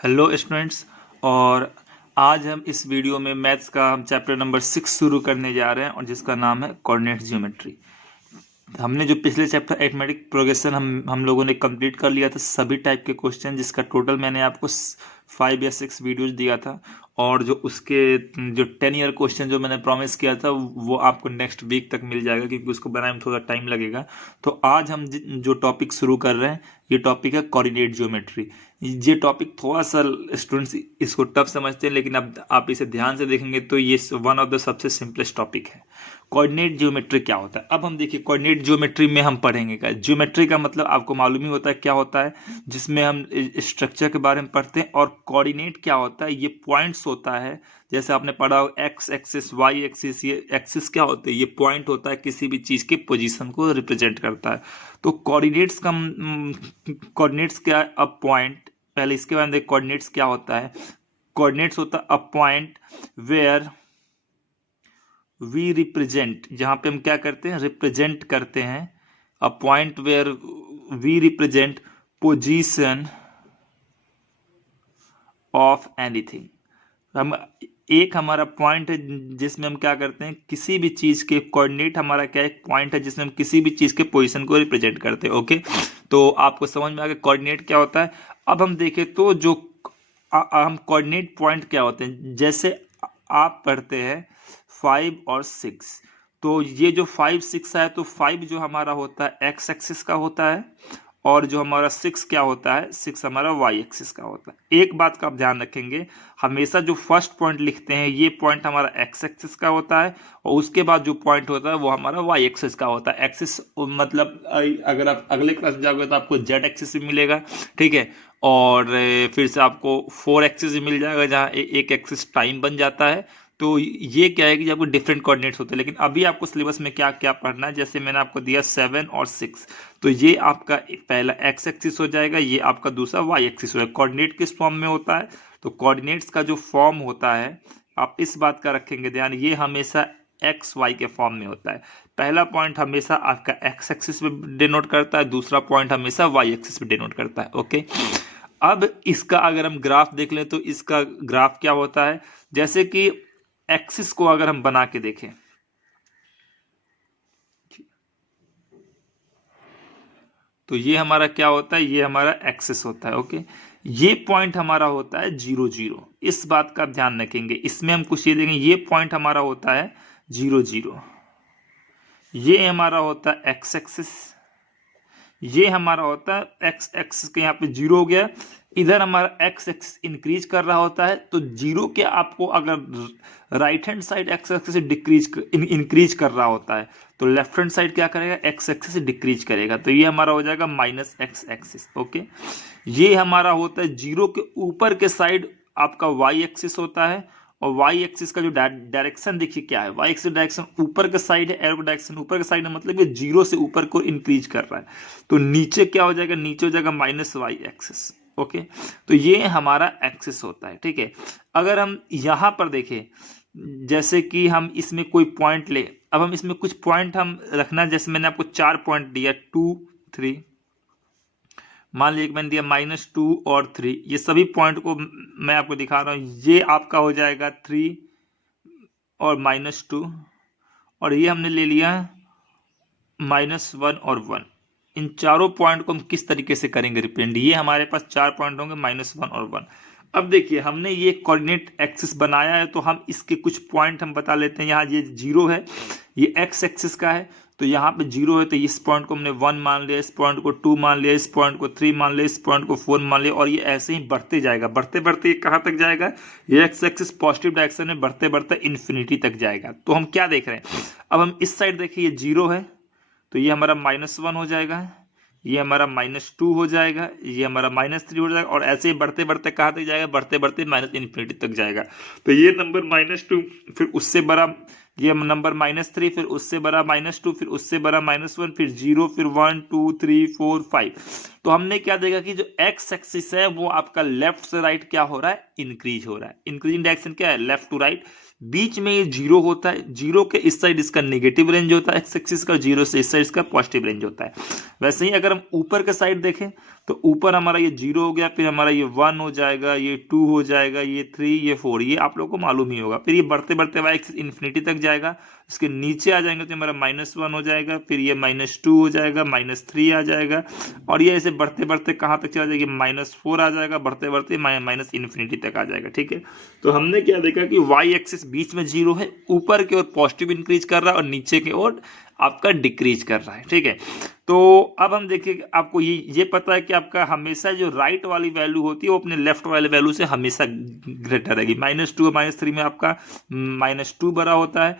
Hello students. और आज हम इस वीडियो में मैथ्स का हम चैप्टर नंबर 6 शुरू करने जा रहे हैं और जिसका नाम है कोऑर्डिनेट ज्योमेट्री। हमने जो पिछले चैप्टर अरिथमेटिक प्रोग्रेशन हम लोगों ने कंप्लीट कर लिया था, सभी टाइप के क्वेश्चन, जिसका टोटल मैंने आपको 5 या 6 वीडियोज दिया था। और जो उसके जो 10 ईयर क्वेश्चन जो मैंने प्रॉमिस किया था वो आपको नेक्स्ट वीक तक मिल जाएगा, क्योंकि उसको बनाने में थोड़ा टाइम लगेगा। तो आज हम जो टॉपिक शुरू कर रहे हैं, ये टॉपिक है कोऑर्डिनेट ज्योमेट्री। ये टॉपिक थोड़ा सा स्टूडेंट्स इसको टफ समझते हैं, लेकिन अब आप इसे ध्यान से देखेंगे तो ये वन ऑफ द सबसे सिंपलेस्ट टॉपिक है। कोऑर्डिनेट ज्योमेट्री क्या होता है, अब हम देखिए कोऑर्डिनेट ज्योमेट्री में हम पढ़ेंगे क्या। ज्योमेट्री का मतलब आपको मालूम ही होता है क्या होता है, जिसमें हम स्ट्रक्चर के बारे में पढ़ते हैं। और कोऑर्डिनेट क्या होता है, ये पॉइंट्स होता है। जैसे आपने पढ़ा हो एक्स एक्सिस, वाई एक्सिस, ये एक्सिस क्या होते हैं, ये पॉइंट होता है, किसी भी चीज के पोजीशन को रिप्रेजेंट करता है। तो कोऑर्डिनेट्स क्या, अ पॉइंट, पहले इसके बाद देखिए कोऑर्डिनेट्स क्या होता है। कोऑर्डिनेट्स होता है a point where we represent, जहां पे हम क्या करते हैं, रिप्रेजेंट करते हैं। A point where we represent position of anything. हम एक हमारा पॉइंट है जिसमें हम क्या करते हैं, किसी भी चीज के कोऑर्डिनेट हमारा क्या, एक पॉइंट है जिसमें हम किसी भी चीज के पोजीशन को रिप्रेजेंट करते हैं। ओके, तो आपको समझ में आ गया कोऑर्डिनेट क्या होता है। अब हम देखें तो जो हम कोऑर्डिनेट पॉइंट क्या होते हैं, जैसे आप पढ़ते हैं 5 और 6, तो ये जो 5 6 है, तो 5 जो हमारा होता है एक्स एक्सिस का होता है, और जो हमारा 6 क्या होता है, 6 हमारा वाई एक्सिस का होता है। एक बात का आप ध्यान रखेंगे, हमेशा जो फर्स्ट पॉइंट लिखते हैं ये पॉइंट हमारा एक्स एक्सिस का होता है, और उसके बाद जो पॉइंट होता है वो हमारा वाई एक्सिस का होता है। एक्सिस मतलब अगर आप अगले क्लास में जाओगे तो आपको जेड एक्सिस भी मिलेगा, ठीक है। और फिर से आपको 4 एक्सिस भी मिल जाएगा, जहाँ एक एक्सिस टाइम बन जाता है। तो ये क्या है कि आपको डिफरेंट कोऑर्डिनेट्स होते हैं। लेकिन अभी आपको सिलेबस में क्या क्या पढ़ना है, जैसे मैंने आपको दिया 7 और 6, तो ये आपका पहला एक्स एक्सिस हो जाएगा, ये आपका दूसरा वाई एक्सिस हो जाएगा। कोऑर्डिनेट किस फॉर्म में होता है, तो कोऑर्डिनेट्स का जो फॉर्म होता है, आप इस बात का रखेंगे ध्यान, ये हमेशा एक्स वाई के फॉर्म में होता है। पहला पॉइंट हमेशा आपका एक्स एक्सिस पे डिनोट करता है, दूसरा पॉइंट हमेशा वाई एक्सिस पे डिनोट करता है। ओके, अब इसका अगर हम ग्राफ देख लें तो इसका ग्राफ क्या होता है, जैसे कि एक्सिस को अगर हम बना के देखें, तो ये हमारा क्या होता है, ये हमारा एक्सिस होता है। ओके, ये पॉइंट हमारा होता है 0 0, इस बात का ध्यान रखेंगे। इसमें हम कुछ ये देखेंगे, ये पॉइंट हमारा होता है 0 0, ये हमारा होता है एक्स एक्सिस, ये हमारा होता है एक्स एक्सिस के यहाँ पे 0 हो गया। इधर हमारा एक्स एक्सिस इंक्रीज कर रहा होता है, तो 0 के आपको अगर right hand side x axis increase कर रहा होता है, तो लेफ्ट हैंड साइड क्या करेगा, एक्स एक्सिस डिक्रीज करेगा। तो ये हमारा हो जाएगा माइनस एक्स एक्सिस। ओके, ये हमारा होता है 0 के ऊपर के साइड आपका वाई एक्सिस होता है, और वाई एक्सिस का जो डायरेक्शन देखिए क्या है, वाई एक्सिस डायरेक्शन ऊपर का साइड है, एरो का डायरेक्शन ऊपर का साइड है, मतलब ये 0 से ऊपर को इंक्रीज कर रहा है। तो नीचे क्या हो जाएगा, नीचे हो जाएगा माइनस वाई एक्सिस। ओके, तो ये हमारा एक्सिस होता है, ठीक है। अगर हम यहां पर देखें, जैसे कि हम इसमें कोई पॉइंट ले, अब हम इसमें कुछ पॉइंट हम रखना, जैसे मैंने आपको 4 पॉइंट दिया, 2 3, मान लीजिए मैंने दिया -2 और 3, ये सभी पॉइंट को मैं आपको दिखा रहा हूं। ये आपका हो जाएगा 3 और -2, और ये हमने ले लिया -1 और 1। इन चारों पॉइंट को हम किस तरीके से करेंगे रिप्रेजेंट, ये हमारे पास 4 पॉइंट होंगे, -1 और 1। अब देखिए हमने ये कोऑर्डिनेट एक्सिस बनाया है, तो हम इसके कुछ पॉइंट हम बता लेते हैं। यहाँ ये 0 है, ये एक्स एक्सिस का है, तो यहाँ पे 0 है, तो इस पॉइंट को हमने 1 मान लिया, इस पॉइंट को 2 मान लिया, इस पॉइंट को 3 मान लिया, इस पॉइंट को 4 मान लिया, और ये ऐसे ही बढ़ते जाएगा। बढ़ते बढ़ते ये कहाँ तक जाएगा, ये एक्स एक्सिस पॉजिटिव डायरेक्शन में बढ़ते बढ़ते इन्फिनिटी तक जाएगा। तो हम क्या देख रहे हैं, अब हम इस साइड देखिए, ये 0 है, तो ये हमारा -1 हो जाएगा, ये हमारा -2 हो जाएगा, ये हमारा -3 हो जाएगा, और ऐसे ही बढ़ते बढ़ते कहाँ तक जाएगा, बढ़ते बढ़ते माइनस इन्फिनिटी तक जाएगा। तो ये नंबर -2, फिर उससे बड़ा ये नंबर -3, फिर उससे बड़ा -2, फिर उससे बड़ा -1, फिर 0, फिर 1 2 3 4 5। तो हमने क्या देखा कि जो एक्स एक्सिस है वो आपका लेफ्ट से राइट क्या हो रहा है, इंक्रीज हो रहा है। इंक्रीजिंग डायरेक्शन क्या है, लेफ्ट टू राइट। बीच में ये 0 होता है, 0 के इस साइड इसका नेगेटिव रेंज होता है एक्स एक्सिस का, 0 से इस साइड इसका पॉजिटिव रेंज होता है। वैसे ही अगर हम ऊपर के साइड देखें तो ऊपर हमारा ये 0 हो गया, फिर हमारा ये 1 हो जाएगा, ये 2 हो जाएगा, ये 3, ये 4, ये आप लोगों को मालूम ही होगा। फिर ये बढ़ते बढ़ते वाई एक्सिस इन्फिनिटी तक जाएगा, इसके नीचे आ जाएंगे तो हमारा -1 हो जाएगा, फिर ये -2 हो जाएगा, -3 आ जाएगा, और ये ऐसे बढ़ते बढ़ते कहाँ तक चला जाएगा, -4 आ जाएगा, बढ़ते बढ़ते माइनस इन्फिनिटी तक आ जाएगा। ठीक है, तो हमने क्या देखा कि वाई एक्सिस बीच में 0 है, ऊपर की ओर पॉजिटिव इंक्रीज कर रहा है और नीचे की ओर आपका डिक्रीज कर रहा है। ठीक है, तो अब हम देखिए, आपको ये पता है कि आपका हमेशा जो राइट वाली वैल्यू होती है वो अपने लेफ्ट वाले वैल्यू से हमेशा ग्रेटर रहेगी। -2 और -3 में आपका -2 बड़ा होता है,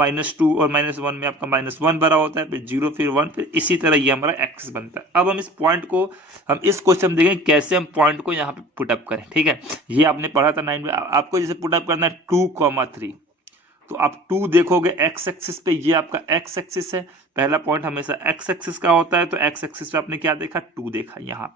-2 और -1 में आपका -1 बड़ा होता है, फिर 0, फिर 1, फिर इसी तरह ये हमारा एक्सिस बनता है। अब हम इस पॉइंट को, हम इस क्वेश्चन में देखें कैसे हम पॉइंट को यहाँ पे पुटअप करें। ठीक है, ये आपने पढ़ा था 9 में, आपको जैसे पुटअप करना है 2, 3, तो आप 2 देखोगे एक्स एक्सिस पे, ये आपका एक्स एक्सिस है, पहला पॉइंट हमेशा एक्स एक्सिस का होता है, तो एक्स एक्सिस पे आपने क्या देखा, 2 देखा यहाँ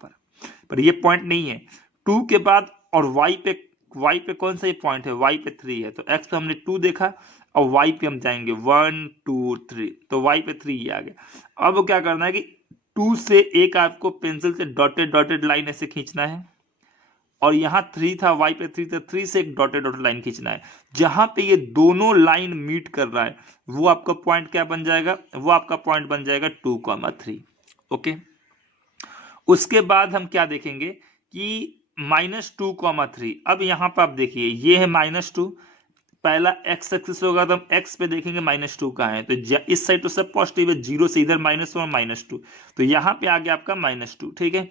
पर ये पॉइंट नहीं है 2 के बाद, और वाई पे कौन सा ये पॉइंट है, वाई पे 3 है, तो एक्स पे हमने 2 देखा और वाई पे हम जाएंगे 1, 2, 3, तो वाई पे 3 ये आ गया। अब क्या करना है कि 2 से एक आपको पेंसिल से डॉटेड लाइन ऐसे खींचना है, और यहाँ 3 था, वाई पे 3 था, 3 से एक डॉटेड लाइन खींचना है, जहां पे ये दोनों लाइन मीट कर रहा है वो आपका पॉइंट क्या बन जाएगा, वो आपका पॉइंट बन जाएगा 2, 3। ओके, उसके बाद हम क्या देखेंगे कि -2, 3। अब यहाँ पर आप देखिए ये है -2, पहला एक्स एक्सिस होगा तो हम एक्स पे देखेंगे -2 कहाँ है, तो इस साइड तो सब पॉजिटिव है, 0 से इधर -1 और -2, तो यहाँ पे आ गया आपका -2। ठीक है,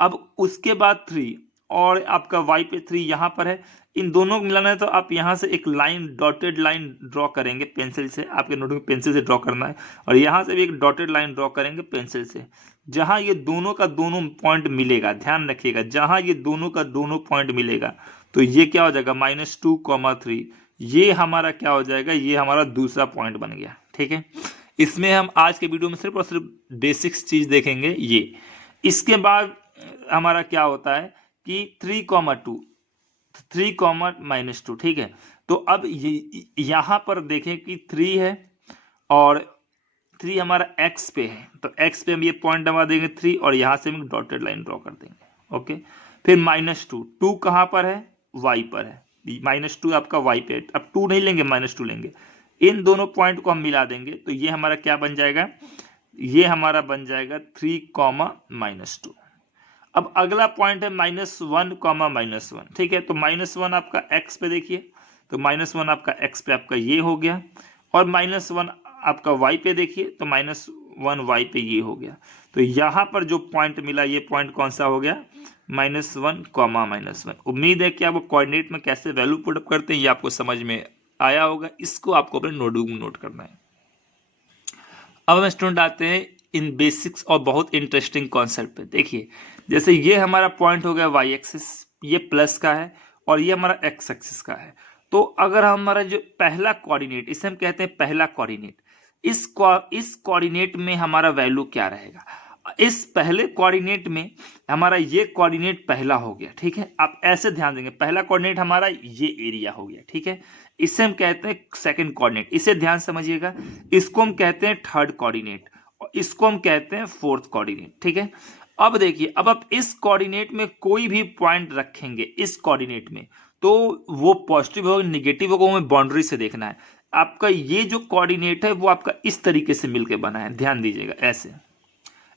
अब उसके बाद 3 और आपका y पे 3 यहाँ पर है, इन दोनों को मिलाना है, तो आप यहाँ से एक लाइन, डॉटेड लाइन ड्रॉ करेंगे पेंसिल से, आपके नोटबुक में पेंसिल से ड्रॉ करना है, और यहाँ से भी एक डॉटेड लाइन ड्रॉ करेंगे पेंसिल से, जहाँ ये दोनों का दोनों पॉइंट मिलेगा, ध्यान रखिएगा, जहाँ ये दोनों का दोनों पॉइंट मिलेगा तो ये क्या हो जाएगा, -2, 3, ये हमारा क्या हो जाएगा, ये हमारा दूसरा पॉइंट बन गया। ठीक है, इसमें हम आज के वीडियो में सिर्फ और सिर्फ बेसिक्स चीज देखेंगे ये। इसके बाद हमारा क्या होता है कि 3, 3, -2। ठीक है, तो अब यहां पर देखें कि 3 है और 3 हमारा x पे है, तो x पे हम ये पॉइंट दबा देंगे 3, और यहां से हम डॉटेड लाइन ड्रॉ कर देंगे। ओके, फिर -2 कहां पर है, y पर है, -2 आपका y पे है, अब 2 नहीं लेंगे, -2 लेंगे, इन दोनों पॉइंट को हम मिला देंगे, तो ये हमारा क्या बन जाएगा, ये हमारा बन जाएगा 3, -2। अब अगला पॉइंट है -1, -1। ठीक है, तो -1 आपका x पे देखिए, तो -1 आपका x पे आपका ये हो गया, और -1 आपका y पे देखिए, तो -1 y पे ये हो गया, तो यहाँ पर जो पॉइंट मिला ये पॉइंट कौन सा हो गया, -1, -1। उम्मीद है कि आप कोऑर्डिनेट में कैसे वैल्यू पुट अप करते हैं ये आपको समझ में आया होगा, इसको आपको अपने नोटबुक में नोट करना है। अब हम स्टूडेंट आते हैं इन बेसिक्स और बहुत इंटरेस्टिंग कॉन्सेप्ट पे। देखिए, जैसे ये हमारा पॉइंट हो गया वाई एक्सिस, ये प्लस का है, और ये हमारा एक्स एक्सिस का है, तो अगर हमारा जो पहला कोऑर्डिनेट, इसे हम कहते हैं पहला कोऑर्डिनेट, इस कोऑर्डिनेट में हमारा वैल्यू क्या रहेगा, इस पहले कोऑर्डिनेट में हमारा ये कोऑर्डिनेट पहला हो गया। ठीक है, आप ऐसे ध्यान देंगे, पहला कोऑर्डिनेट हमारा ये एरिया हो गया। ठीक है, इसे हम कहते हैं सेकंड कोऑर्डिनेट, इसे ध्यान समझिएगा, इसको हम कहते हैं थर्ड कोऑर्डिनेट, और इसको हम कहते हैं फोर्थ कोऑर्डिनेट। ठीक है, अब देखिए, अब आप इस कोऑर्डिनेट में कोई भी पॉइंट रखेंगे इस कोऑर्डिनेट में, तो वो पॉजिटिव होगा निगेटिव होगा, हमें बाउंड्री से देखना है। आपका ये जो कोऑर्डिनेट है वो आपका इस तरीके से मिलकर बना है, ध्यान दीजिएगा, ऐसे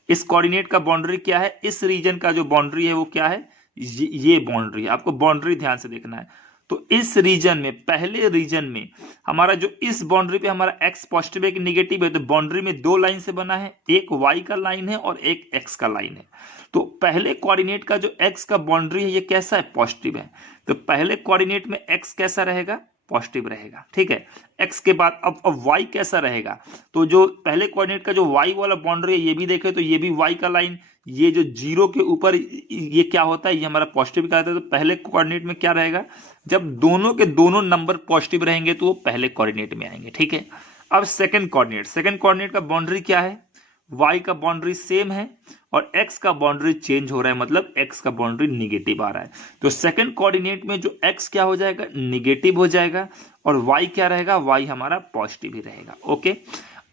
इस कोऑर्डिनेट का बाउंड्री क्या है, इस रीजन का जो बाउंड्री है वो क्या है, ये बाउंड्री है, आपको बाउंड्री ध्यान से देखना है। तो इस रीजन में, पहले रीजन में हमारा जो इस बाउंड्री पे हमारा x पॉजिटिव है कि निगेटिव है, तो बाउंड्री में दो लाइन से बना है, एक y का लाइन है और एक x का लाइन है। तो पहले कोऑर्डिनेट का जो x का बाउंड्री है ये कैसा है, पॉजिटिव है, तो पहले कोऑर्डिनेट में x कैसा रहेगा, पॉजिटिव रहेगा। ठीक है, x के बाद अब y कैसा रहेगा, तो जो पहले कोऑर्डिनेट का जो y वाला बाउंड्री है ये भी देखें, तो ये भी y का लाइन, ये जो जीरो के ऊपर ये क्या होता है, ये हमारा पॉजिटिव कहता है। तो पहले कोऑर्डिनेट में क्या रहेगा, जब दोनों के दोनों नंबर पॉजिटिव रहेंगे तो वो पहले कोऑर्डिनेट में आएंगे। ठीक है, अब सेकंड कोऑर्डिनेट का बाउंड्री क्या है, y का बाउंड्री सेम है और x का बाउंड्री चेंज हो रहा है, मतलब x का बाउंड्री निगेटिव आ रहा है। तो सेकंड कोऑर्डिनेट में जो x क्या हो जाएगा, निगेटिव हो जाएगा, और y क्या रहेगा, y हमारा पॉजिटिव ही रहेगा। ओके,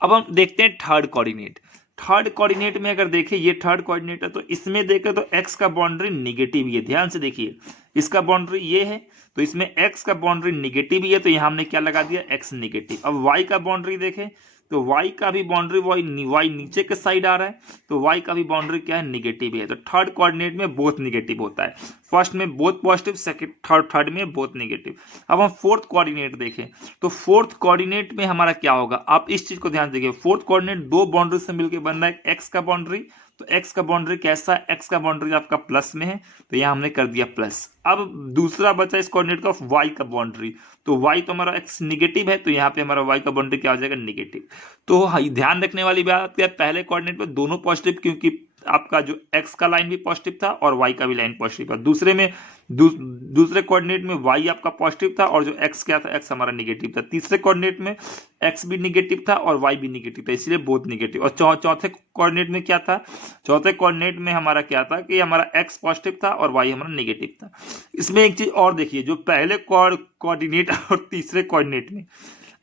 अब हम देखते हैं थर्ड कोऑर्डिनेट। थर्ड कोऑर्डिनेट में अगर देखें, ये थर्ड कोऑर्डिनेट है, तो इसमें देखें तो एक्स का बाउंड्री निगेटिव ही है। ध्यान से देखिए, इसका बाउंड्री ये है, तो इसमें एक्स का बाउंड्री निगेटिव ही है, तो यहाँ हमने क्या लगा दिया, एक्स निगेटिव। अब वाई का बाउंड्री देखें तो y का भी बाउंड्री y नीचे के साइड आ रहा है, तो y का भी बाउंड्री क्या है, निगेटिव है। तो थर्ड कोऑर्डिनेट में बोथ निगेटिव होता है, फर्स्ट में बोथ पॉजिटिव, सेकंड थर्ड में बोथ निगेटिव। अब हम फोर्थ कोऑर्डिनेट देखें तो फोर्थ कोऑर्डिनेट में हमारा क्या होगा, आप इस चीज को ध्यान देखिए। फोर्थ कोऑर्डिनेट दो बाउंड्री से मिलकर बन रहा है, एक्स का बाउंड्री, तो एक्स का बाउंड्री कैसा है, एक्स का बाउंड्री आपका प्लस में है, तो यहां हमने कर दिया प्लस। अब दूसरा बचा इस कोऑर्डिनेट का वाई का बाउंड्री, तो वाई तो हमारा एक्स निगेटिव है, तो यहाँ पे हमारा वाई का बाउंड्री क्या हो जाएगा, निगेटिव। तो ध्यान रखने वाली बात क्या है, पहले कोऑर्डिनेट में दोनों पॉजिटिव, क्योंकि आपका जो एक्स का लाइन भी पॉजिटिव था और वाई का भी लाइन पॉजिटिव था। दूसरे में दूसरे कोऑर्डिनेट में वाई आपका पॉजिटिव था और जो एक्स क्या था, एक्स हमारा निगेटिव था। तीसरे कोऑर्डिनेट में एक्स भी निगेटिव था और वाई भी निगेटिव था, इसलिए बोथ निगेटिव। और चौथे कोऑर्डिनेट में क्या था, चौथे कोऑर्डिनेट में हमारा क्या था कि हमारा एक्स पॉजिटिव था और वाई हमारा निगेटिव था। इसमें एक चीज और देखिए, जो पहले कोऑर्डिनेट और तीसरे कोऑर्डिनेट में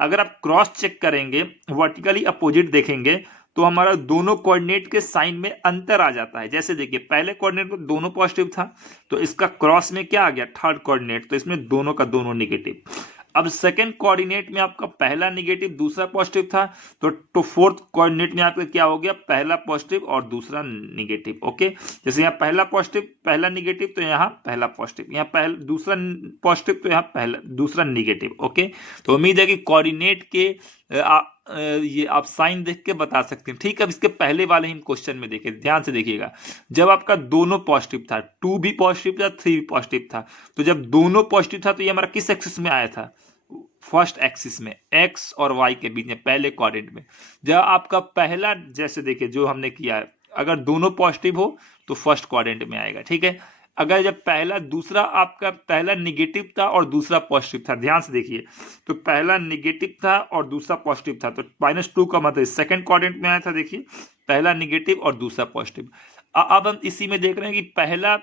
अगर आप क्रॉस चेक करेंगे, वर्टिकली अपोजिट देखेंगे, तो हमारा दोनों कोऑर्डिनेट के साइन में अंतर आ जाता है। जैसे देखिए, पहले कोऑर्डिनेट में दोनों पॉजिटिव था, तो इसका क्रॉस में क्या आ गया, थर्ड कोऑर्डिनेट, तो इसमें दोनों का दोनों निगेटिव। अब सेकंड कोऑर्डिनेट में आपका पहला निगेटिव दूसरा पॉजिटिव था, तो फोर्थ कोऑर्डिनेट में आपका क्या हो गया, पहला पॉजिटिव और दूसरा निगेटिव। ओके, जैसे यहाँ पहला पॉजिटिव पहला निगेटिव, तो यहाँ पहला पॉजिटिव, यहाँ पहला दूसरा पॉजिटिव, तो यहाँ पहला दूसरा निगेटिव। ओके, तो उम्मीद है कि कोऑर्डिनेट के ये आप साइन देख के बता सकते हैं। ठीक है, अब इसके पहले वाले ही क्वेश्चन में देखिए, ध्यान से देखिएगा। जब आपका दोनों पॉजिटिव था, 2 भी पॉजिटिव था, 3 भी पॉजिटिव था, तो जब दोनों पॉजिटिव था तो ये हमारा किस एक्सिस में आया था, फर्स्ट एक्सिस में, एक्स और वाई के बीच में, पहले क्वाड्रेंट में। जब आपका पहला, जैसे देखिए जो हमने किया है, अगर दोनों पॉजिटिव हो तो फर्स्ट क्वाड्रेंट में आएगा। ठीक है, अगर जब पहला दूसरा आपका पहला निगेटिव था और दूसरा पॉजिटिव था, ध्यान से देखिए, तो पहला निगेटिव था और दूसरा पॉजिटिव था, तो -2 का मतलब सेकंड क्वाड्रेंट में आया था। देखिए, पहला निगेटिव और दूसरा पॉजिटिव। अब हम इसी में देख रहे हैं कि पहला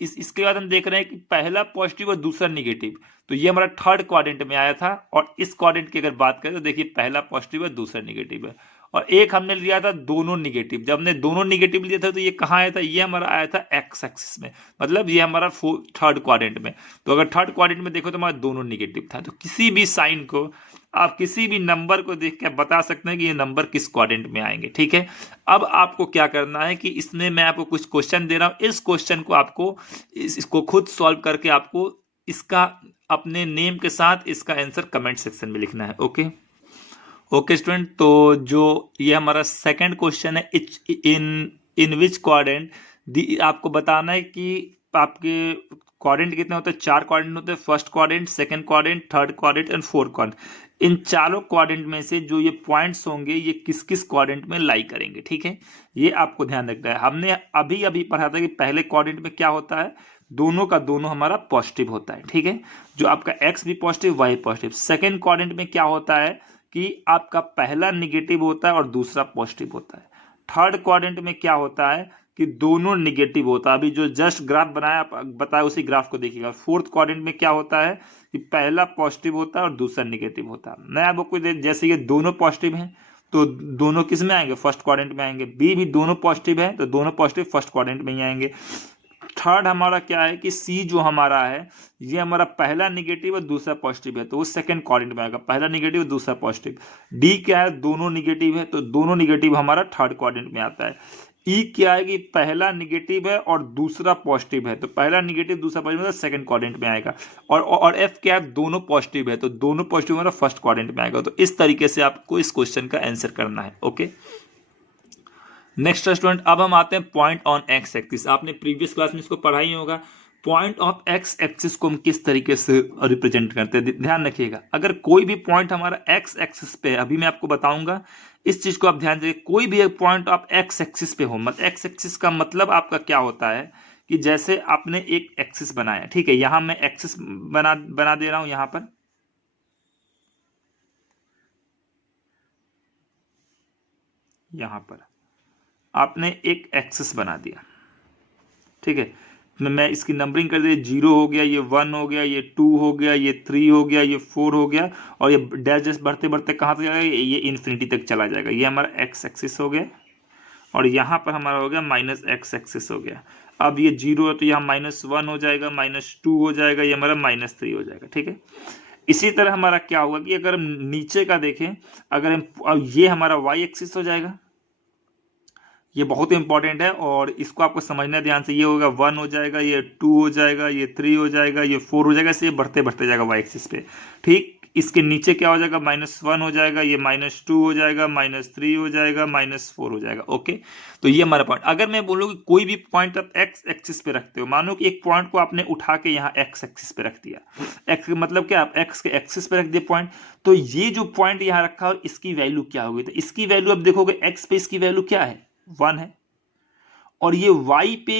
इसके बाद हम देख रहे हैं कि पहला पॉजिटिव और दूसरा निगेटिव, तो ये हमारा थर्ड क्वाड्रेंट में आया था। और इस क्वाड्रेंट की अगर बात करें तो देखिए, पहला पॉजिटिव है, दूसरा निगेटिव है, और एक हमने लिया था दोनों निगेटिव। जब हमने दोनों निगेटिव लिया था तो ये कहाँ आया था, ये हमारा आया था एक्स एक्सिस में, मतलब ये हमारा थर्ड क्वाड्रेंट में। तो अगर थर्ड क्वाड्रेंट में देखो तो हमारा दोनों निगेटिव था। तो किसी भी साइन को आप किसी भी नंबर को देख के बता सकते हैं कि ये नंबर किस क्वाड्रेंट में आएंगे। ठीक है, अब आपको क्या करना है कि इसमें मैं आपको कुछ क्वेश्चन दे रहा हूं, इस क्वेश्चन को आपको इसको खुद सॉल्व करके आपको इसका अपने नेम के साथ इसका आंसर कमेंट सेक्शन में लिखना है। ओके स्टूडेंट, तो जो ये हमारा सेकंड क्वेश्चन है, इन विच क्वाड्रेंट, आपको बताना है कि आपके क्वाड्रेंट कितने होते हैं, 4 क्वाड्रेंट होते हैं, first quadrant, second quadrant, third quadrant and fourth quadrant. इन चारों क्वाड्रेंट में से जो ये पॉइंट्स होंगे ये किस किस क्वाड्रेंट में लाई करेंगे। ठीक है, ये आपको ध्यान रखना है। हमने अभी अभी पढ़ा था कि पहले क्वाड्रेंट में क्या होता है, दोनों का दोनों हमारा पॉजिटिव होता है। ठीक है, जो आपका एक्स भी positive, Y positive. Second quadrant में क्या होता है कि आपका पहला निगेटिव होता है और दूसरा पॉजिटिव होता है। थर्ड क्वाड्रेंट में क्या होता है कि दोनों निगेटिव होता है। अभी जो जस्ट ग्राफ बताया उसी ग्राफ को देखिएगा। फोर्थ क्वाड्रेंट में क्या होता है कि पहला पॉजिटिव होता है और दूसरा निगेटिव होता है। मैं आपको जैसे ये दोनों पॉजिटिव हैं तो दोनों किस में आएंगे, फर्स्ट क्वाड्रेंट में आएंगे। बी भी दोनों पॉजिटिव है तो दोनों पॉजिटिव फर्स्ट क्वाड्रेंट में ही आएंगे। थर्ड हमारा क्या है कि सी जो हमारा है ये हमारा पहला निगेटिव और दूसरा पॉजिटिव है, तो वो सेकंड क्वाड्रेंट में आएगा, पहला निगेटिव दूसरा पॉजिटिव। डी क्या है, दोनों निगेटिव है, तो दोनों निगेटिव हमारा थर्ड क्वाड्रेंट में आता है। ई क्या है कि पहला निगेटिव है और दूसरा पॉजिटिव है, तो पहला निगेटिव दूसरा पॉजिटिव है, सेकंड क्वाड्रेंट में आएगा। और एफ क्या है, दोनों पॉजिटिव है, तो दोनों पॉजिटिव हमारा फर्स्ट क्वाड्रेंट में आएगा। तो इस तरीके से आपको इस क्वेश्चन का आंसर करना है। ओके, नेक्स्ट स्टूडेंट, अब हम आते हैं पॉइंट ऑन एक्स एक्सिस। आपने प्रीवियस क्लास में इसको पढ़ा ही होगा। पॉइंट ऑफ एक्स एक्सिस को हम किस तरीके से रिप्रेजेंट करते हैं, ध्यान रखिएगा। अगर कोई भी पॉइंट हमारा एक्स एक्सिस पे है, अभी मैं आपको बताऊंगा इस चीज को आप ध्यान दीजिए। कोई भी एक पॉइंट आप एक्स एक्सिस पे हो, मतलब एक्स एक्सिस का मतलब आपका क्या होता है कि जैसे आपने एक एक्सिस बनाया, ठीक है, यहां मैं एक्सिस बना दे रहा हूं। यहां पर आपने एक एक्सिस बना दिया, ठीक है। मैं इसकी नंबरिंग कर दी, 0 हो गया, ये 1 हो गया, ये 2 हो गया, ये 3 हो गया, ये 4 हो गया, और ये डैश डैश बढ़ते बढ़ते कहाँ तक जाएगा, ये इन्फिनिटी तक चला जाएगा। ये हमारा एक्स एक्सिस हो गया, और यहाँ पर हमारा हो गया माइनस एक्स एक्सिस हो गया। अब ये 0 है तो यहाँ -1 हो जाएगा, -2 हो जाएगा, ये हमारा -3 हो जाएगा। ठीक है, इसी तरह हमारा क्या होगा कि अगर हम नीचे का देखें, अगर हम ये हमारा वाई एक्सिस हो जाएगा, ये बहुत इंपॉर्टेंट है और इसको आपको समझना ध्यान से। ये होगा 1 हो जाएगा, ये 2 हो जाएगा, ये 3 हो जाएगा, ये 4 हो जाएगा, ऐसे ये बढ़ते बढ़ते जाएगा वाई एक्सिस पे। ठीक, इसके नीचे क्या हो जाएगा, -1 हो जाएगा, ये -2 हो जाएगा, -3 हो जाएगा, -4 हो जाएगा। ओके, तो ये हमारा पॉइंट। अगर मैं बोलूँ कि कोई भी पॉइंट आप एक्स एक्सिस पे रखते हो, मानो कि एक पॉइंट को आपने उठा के यहाँ एक्स एक्सिस पे रख दिया, एक्स मतलब क्या, आप एक्स के एक्सिस पे रख दिया पॉइंट, तो ये जो पॉइंट यहाँ रखा हो इसकी वैल्यू क्या होगी, तो इसकी वैल्यू अब देखोगे एक्स पे इसकी वैल्यू क्या है, 1 है, और ये y पे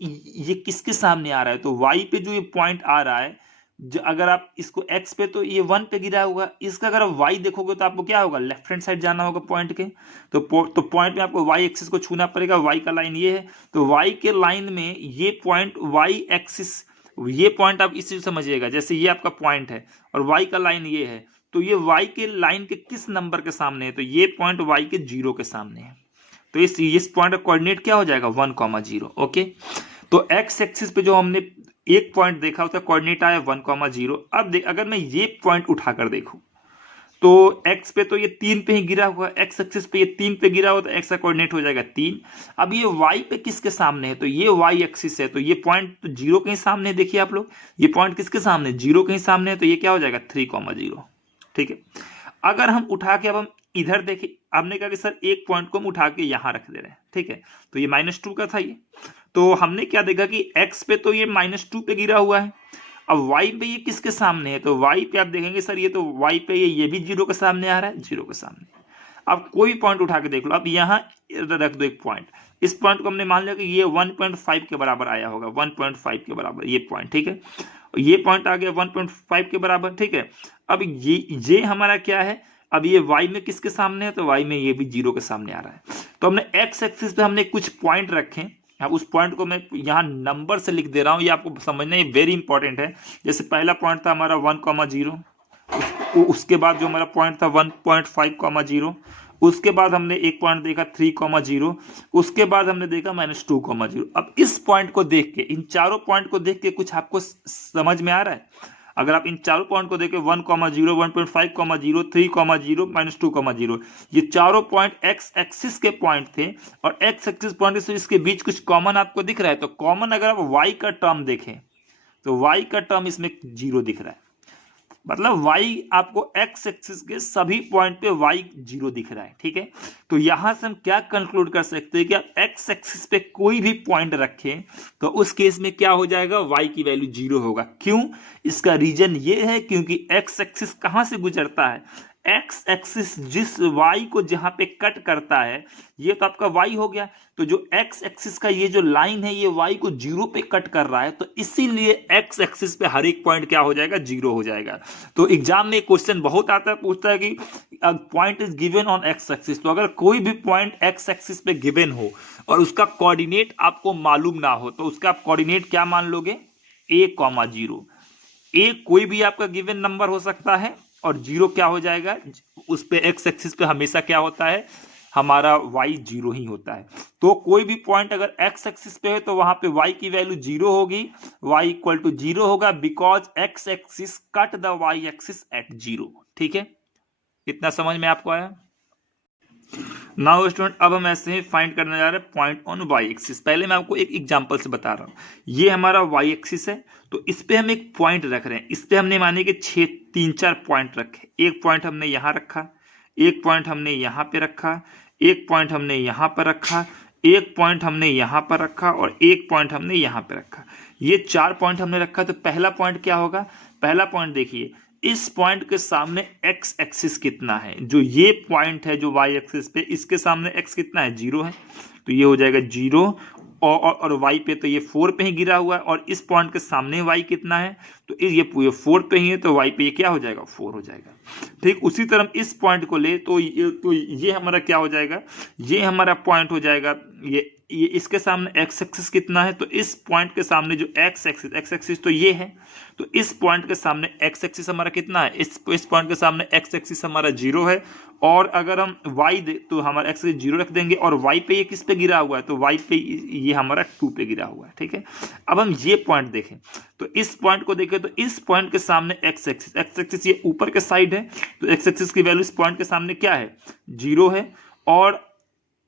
ये किसके सामने आ रहा है, तो y पे जो ये पॉइंट आ रहा है, जो अगर आप इसको x पे तो ये 1 पे गिरा होगा, इसका अगर आप y देखोगे तो आपको क्या होगा, लेफ्ट हैंड साइड जाना होगा पॉइंट के, तो पॉइंट में आपको y एक्सिस को छूना पड़ेगा, y का लाइन ये है, तो y के लाइन में ये पॉइंट y एक्सिस, ये पॉइंट आप इसी समझिएगा, जैसे ये आपका पॉइंट है और y का लाइन ये है, तो ये y के लाइन के किस नंबर के सामने है, तो ये पॉइंट y के 0 के सामने है, तो इस पॉइंट का कोऑर्डिनेट क्या हो जाएगा, 1,0। ओके, तो एक्स एक्सिस पे जो हमने एक पॉइंट देखा उसका कोऑर्डिनेट आया 1,0। अब अगर मैं ये पॉइंट उठाकर देखूं तो एक्स पे तो ये 3 पे ही गिरा हुआ, एक्स एक्सिस पे ये 3 पे गिरा हुआ, तो एक्स का कोऑर्डिनेट हो जाएगा 3। अब ये वाई पे किसके सामने है, तो ये वाई एक्सिस है, तो ये पॉइंट तो 0 के ही सामने है। देखिए आप लोग, ये पॉइंट किसके सामने, 0 के ही सामने है, तो ये क्या हो जाएगा 3,0। ठीक है, अगर हम उठा के अब हम इधर देखें, हमने कहा कि सर एक पॉइंट को हम उठा के यहां रख दे रहे हैं, ठीक है, तो ये -2 का था ये, तो हमने क्या देखा कि x पे तो ये -2 पे गिरा हुआ है, अब y पे ये किसके सामने है, तो y पे आप देखेंगे सर ये तो y पे ये भी 0 के सामने आ रहा है, 0 के सामने। अब कोई पॉइंट उठा के देख लो, अब यहाँ रख दो एक पॉइंट, इस पॉइंट को हमने मान लिया कि ये 1.5 के बराबर आया होगा, 1.5 के बराबर ये पॉइंट, ठीक है, ये पॉइंट आ गया 1.5 के बराबर। ठीक है, अब ये हमारा क्या है, अब ये y में किसके सामने है, तो y में ये भी 0 के सामने आ रहा है, तो हमने x एक्सिस पे हमने कुछ पॉइंट रखे। अब उस पॉइंट को मैं यहाँ नंबर से लिख दे रहा हूँ, ये आपको समझना, ये वेरी इंपॉर्टेंट है। जैसे पहला पॉइंट था हमारा 1,0, उसके बाद जो हमारा पॉइंट था 1.5,0, उसके बाद हमने एक पॉइंट देखा 3,0, उसके बाद हमने देखा -2,0। अब इस पॉइंट को देख के, इन चारों पॉइंट को देख के कुछ आपको समझ में आ रहा है, अगर आप इन चारों पॉइंट को देखें 1,0, 1.5,0, 3,0, -2,0, ये चारों पॉइंट एक्स एक्सिस के पॉइंट थे, और एक्स एक्सिस पॉइंट से इसके बीच कुछ कॉमन आपको दिख रहा है, तो कॉमन अगर आप वाई का टर्म देखें तो वाई का टर्म इसमें 0 दिख रहा है, मतलब y आपको x एक्सिस के सभी पॉइंट पे y 0 दिख रहा है। ठीक है, तो यहां से हम क्या कंक्लूड कर सकते हैं कि आप x एक्सिस पे कोई भी पॉइंट रखें तो उस केस में क्या हो जाएगा, y की वैल्यू 0 होगा। क्यों, इसका रीजन ये है क्योंकि x एक्सिस कहां से गुजरता है, एक्स एक्सिस जिस y को जहां पे कट करता है, ये तो आपका y हो गया, तो जो x एक्सिस का ये जो लाइन है ये y को 0 पे कट कर रहा है, तो इसीलिए x एक्सिस पे हर एक पॉइंट क्या हो जाएगा, 0 हो जाएगा। तो एग्जाम में क्वेश्चन बहुत आता है, पूछता है कि point is given on x axis, तो अगर कोई भी पॉइंट x एक्सिस पे गिवन हो और उसका कोऑर्डिनेट आपको मालूम ना हो, तो उसका आप कोऑर्डिनेट क्या मान लोगे, a,0। a कोई भी आपका गिवन नंबर हो सकता है, और 0 क्या हो जाएगा, उस पे x एक्सिस पे हमेशा क्या होता है, हमारा y 0 ही होता है। तो कोई भी पॉइंट अगर x एक्सिस पे है तो वहां पे y की वैल्यू 0 होगी, y इक्वल टू 0 होगा, because x axis cut the y axis at 0। ठीक है, इतना समझ में आपको आया। नाउ स्टूडेंट, अब हम ऐसे ही फाइंड करने जा रहे हैं पॉइंट ऑन वाई एक्सिस। पहले मैं आपको एक एग्जांपल से बता रहा हूँ, ये हमारा वाई एक्सिस है, तो इस पे हम एक पॉइंट रख रहे हैं, इस पे हमने माने कि 3-4 पॉइंट रखे, एक पॉइंट हमने यहाँ रखा, एक पॉइंट हमने यहाँ पे रखा, एक पॉइंट हमने यहाँ पर रखा, एक पॉइंट हमने यहाँ पर रखा, और एक पॉइंट हमने यहाँ पे रखा। ये 4 पॉइंट हमने रखा, तो पहला पॉइंट क्या होगा, पहला पॉइंट देखिए, इस पॉइंट के सामने x एक्सिस कितना है, जो ये पॉइंट है जो y एक्सिस पे, इसके सामने x कितना है, 0 है, तो ये हो जाएगा 0, और y पे तो ये 4 पे ही गिरा हुआ है, और इस पॉइंट के सामने y कितना है, तो ये 4 पे ही है, तो y पे ये क्या हो जाएगा, 4 हो जाएगा। ठीक, उसी तरह इस पॉइंट को ले तो ये हमारा क्या हो जाएगा, ये हमारा पॉइंट हो जाएगा, ये ये इसके सामने एक्स एक्सिस कितना है, तो इस पॉइंट के सामने जो एक्स एक्सिस तो ये है, तो इस पॉइंट के सामने एक्स एक्सिस हमारा कितना है, इस पॉइंट के सामने एक्स एक्सिस हमारा 0 है। और अगर हम y दे तो हमारा एक्स 0 रख देंगे, और y पे ये किस पे गिरा हुआ है, तो y पे ये हमारा 2 पे गिरा हुआ है। ठीक है, अब हम ये पॉइंट देखें, तो इस पॉइंट को देखें, तो इस पॉइंट के सामने एक्स एक्सिस ये ऊपर के साइड है, तो एक्स एक्सिस की वैल्यू इस पॉइंट के सामने क्या है, 0 है। और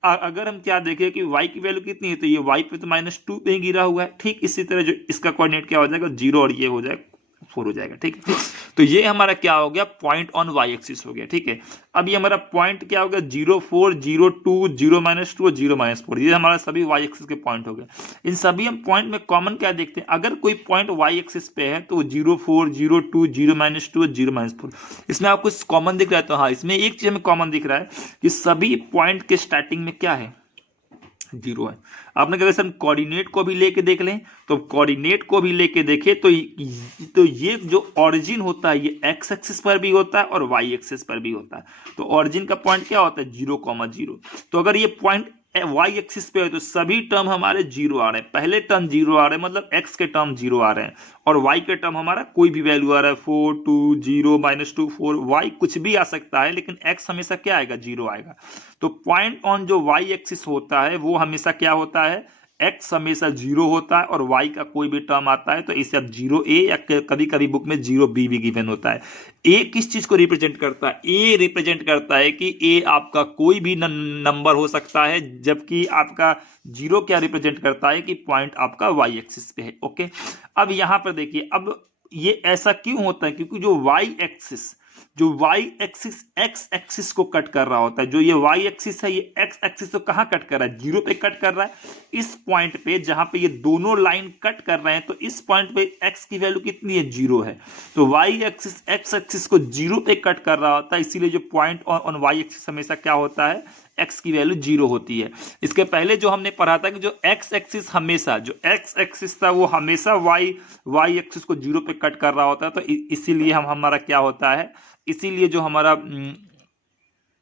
अगर हम क्या देखें कि y की वैल्यू कितनी है, तो ये y पे तो -2 पे ही गिरा हुआ है। ठीक इसी तरह जो इसका कोऑर्डिनेट क्या हो जाएगा, 0 और ये हो जाएगा 4 हो जाएगा। ठीक है, तो ये हमारा क्या हो गया, पॉइंट ऑन y एक्सिस हो गया। ठीक है, अब ये हमारा पॉइंट क्या हो गया, 0 4 0 2 0 -2 और 0 -4, ये हमारा सभी y एक्सिस के पॉइंट हो गए। इन सभी हम पॉइंट में कॉमन क्या देखते हैं, अगर कोई पॉइंट y एक्सिस पे है तो 0 4 0 2 0 -2 और 0 -4, इसमें आपको कॉमन दिख रहा है। तो हाँ, इसमें एक चीज हमें कॉमन दिख रहा है कि सभी पॉइंट के स्टार्टिंग में क्या है, 0 है। आपने अगर हम कोऑर्डिनेट को भी लेके देख लें, तो कोऑर्डिनेट को भी लेके देखें तो ये जो ओरिजिन होता है ये एक्स एक्सिस पर भी होता है और वाई एक्सिस पर भी होता है। तो ओरिजिन का पॉइंट क्या होता है, 0,0। तो अगर ये पॉइंट वाई एक्सिस पे है तो सभी टर्म हमारे 0 आ रहे हैं। पहले टर्म 0 आ रहे हैं, मतलब एक्स के टर्म 0 आ रहे हैं, और वाई के टर्म हमारा कोई भी वैल्यू आ रहा है, 4 2 0 -2 4, वाई कुछ भी आ सकता है, लेकिन एक्स हमेशा क्या आएगा, 0 आएगा। तो पॉइंट ऑन जो वाई एक्सिस होता है वो हमेशा क्या होता है, एक्स हमेशा 0 होता है, और y का कोई भी टर्म आता है तो इसे अब 0a या कभी कभी बुक में 0b भी गिवन होता है। a किस चीज को रिप्रेजेंट करता है, a रिप्रेजेंट करता है कि a आपका कोई भी नंबर हो सकता है, जबकि आपका 0 क्या रिप्रेजेंट करता है कि पॉइंट आपका y एक्सिस पे है। ओके, अब यहां पर देखिए, अब ये ऐसा क्यों होता है, क्योंकि जो y एक्सिस x एक्सिस को कट कर रहा होता है, जो ये y एक्सिस है ये x एक्सिस तो कहां कट कर रहा है, 0 पे कट कर रहा है। इस पॉइंट पे जहां पे ये दोनों लाइन कट कर रहे हैं, तो इस पॉइंट पे x की वैल्यू कितनी है, 0 है। तो y एक्सिस x एक्सिस को 0 पे कट कर रहा होता है, इसीलिए जो पॉइंट ऑन y एक्सिस हमेशा क्या होता है, x की वैल्यू 0 होती है। इसके पहले जो हमने पढ़ा था कि जो x एक्सिस हमेशा, जो x एक्सिस था वो हमेशा y एक्सिस को 0 पे कट कर रहा होता है, तो इसीलिए हमारा क्या होता है, इसीलिए जो हमारा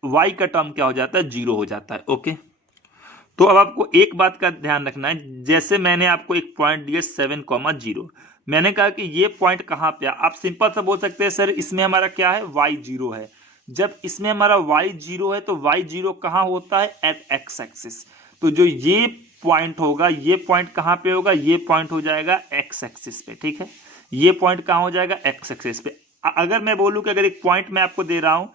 y का टर्म क्या हो जाता है, 0 हो जाता है। ओके, तो अब आपको एक बात का ध्यान रखना है, जैसे मैंने आपको एक पॉइंट दिया 7,0, मैंने कहा कि ये पॉइंट कहां पे है, आप सिंपल सा बोल सकते हैं सर इसमें हमारा क्या है, y0 है। जब इसमें हमारा y0 है तो y0 कहां होता है, एट x एक्सिस। तो जो ये पॉइंट होगा, ये पॉइंट कहां पे होगा, ये पॉइंट हो जाएगा x एक्सिस पे। ठीक है, ये पॉइंट कहां हो जाएगा, x एक्सिस पे। अगर मैं बोलूं कि अगर एक पॉइंट मैं आपको दे रहा हूं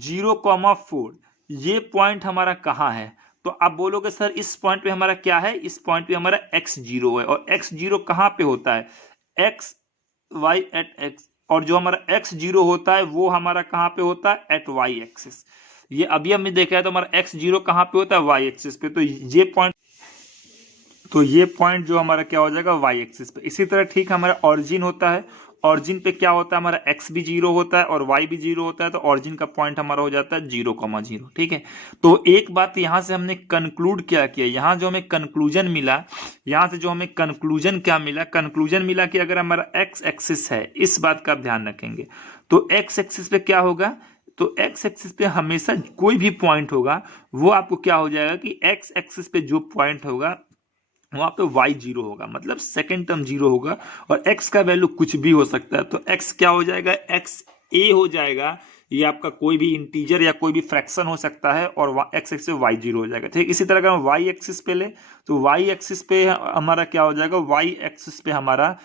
0,4, ये पॉइंट हमारा कहां है, तो आप बोलोगे सर इस पॉइंट पे हमारा क्या है, इस पॉइंट पे हमारा x0 है, और x0 कहां पे होता है, x y एट x, और जो हमारा x0 होता है वो हमारा कहां पे होता है, एट y एक्सिस। ये अभी हमने देखा है, तो हमारा x0 कहां पे होता है, y एक्सिस पे। तो ये पॉइंट जो हमारा क्या हो जाएगा, y एक्सिस पे। इसी तरह ठीक हमारा ऑरिजिन होता है, ऑरिजिन पे क्या होता है, हमारा x भी 0 होता है और y भी 0 होता है, तो ऑरिजिन का पॉइंट हमारा हो जाता है 0,0। ठीक है, तो एक बात यहां से हमने कंक्लूड क्या किया, यहां जो हमें कंक्लूजन मिला, यहां से जो हमें कंक्लूजन क्या मिला, कंक्लूजन मिला कि अगर हमारा x एक्सिस है, इस बात का आप ध्यान रखेंगे, तो x एक्सिस पे क्या होगा, तो x एक्सिस पे हमेशा कोई भी पॉइंट होगा वो आपको क्या हो जाएगा कि x एक्सिस पे जो पॉइंट होगा वहां पे y0 होगा, मतलब सेकेंड टर्म 0 होगा, और x का वैल्यू कुछ भी हो सकता है। तो x क्या हो जाएगा, x a हो जाएगा, ये आपका कोई भी इंटीजर या कोई भी फ्रैक्शन हो सकता है, और x एक्सिस पे y0 हो जाएगा। ठीक, इसी तरह अगर हम y एक्सिस पे ले, तो y एक्सिस पे हमारा क्या हो जाएगा, y एक्सिस पे हमारा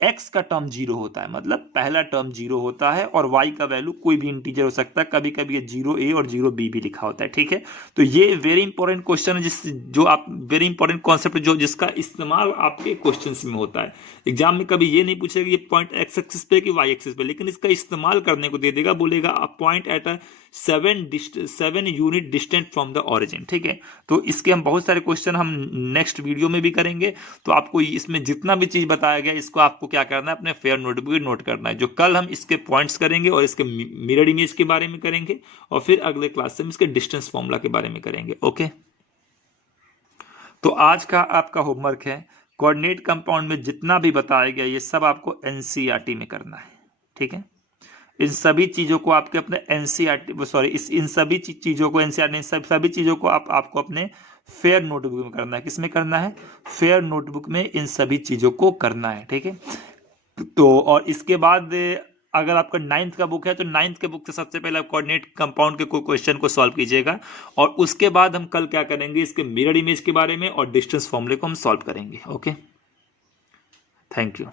x का टर्म 0 होता है, मतलब पहला टर्म 0 होता है, और y का वैल्यू कोई भी इंटीजर हो सकता है, कभी कभी ये 0a और 0b भी लिखा होता है। ठीक है, तो ये वेरी इंपॉर्टेंट क्वेश्चन है, जो आप वेरी इंपॉर्टेंट कॉन्सेप्ट जो जिसका इस्तेमाल आपके क्वेश्चंस में होता है। एग्जाम में कभी ये नहीं पूछेगा ये पॉइंट x एक्सिस पे कि y एक्सिस पे, लेकिन इसका इस्तेमाल करने को दे देगा, बोलेगा a point at a 7 unit distant from the origin. ठीक है, तो इसके हम बहुत सारे क्वेश्चन हम नेक्स्ट वीडियो में भी करेंगे, तो आपको इसमें जितना भी चीज बताया गया इसको आपको क्या करना है, अपने फेयर नोटबुक में नोट करना है। जो कल हम इसके पॉइंट्स करेंगे और इसके मिरर इमेज के बारे में करेंगे, और फिर अगले क्लास से हम इसके डिस्टेंस फॉर्मूला के बारे में करेंगे। ओके, तो आज का आपका होमवर्क है, कोऑर्डिनेट कंपाउंड में जितना भी बताया गया ये सब आपको एनसीईआरटी में करना है। ठीक है, इन सभी चीजों को आपके अपने एनसीईआरटी इन सभी चीजों को एनसीईआरटी सभी चीजों को आपको अपने फेयर नोटबुक में करना है। किसमें करना है? फेयर नोटबुक में इन सभी चीजों को करना है, ठीक है। तो और इसके बाद अगर आपका 9th का बुक है तो 9th के बुक से सबसे पहले आप कोऑर्डिनेट कंपाउंड के कोई क्वेश्चन को सॉल्व कीजिएगा, और उसके बाद हम कल क्या करेंगे, इसके मिरर इमेज के बारे में और डिस्टेंस फॉर्मूले को हम सॉल्व करेंगे। Okay, thank you.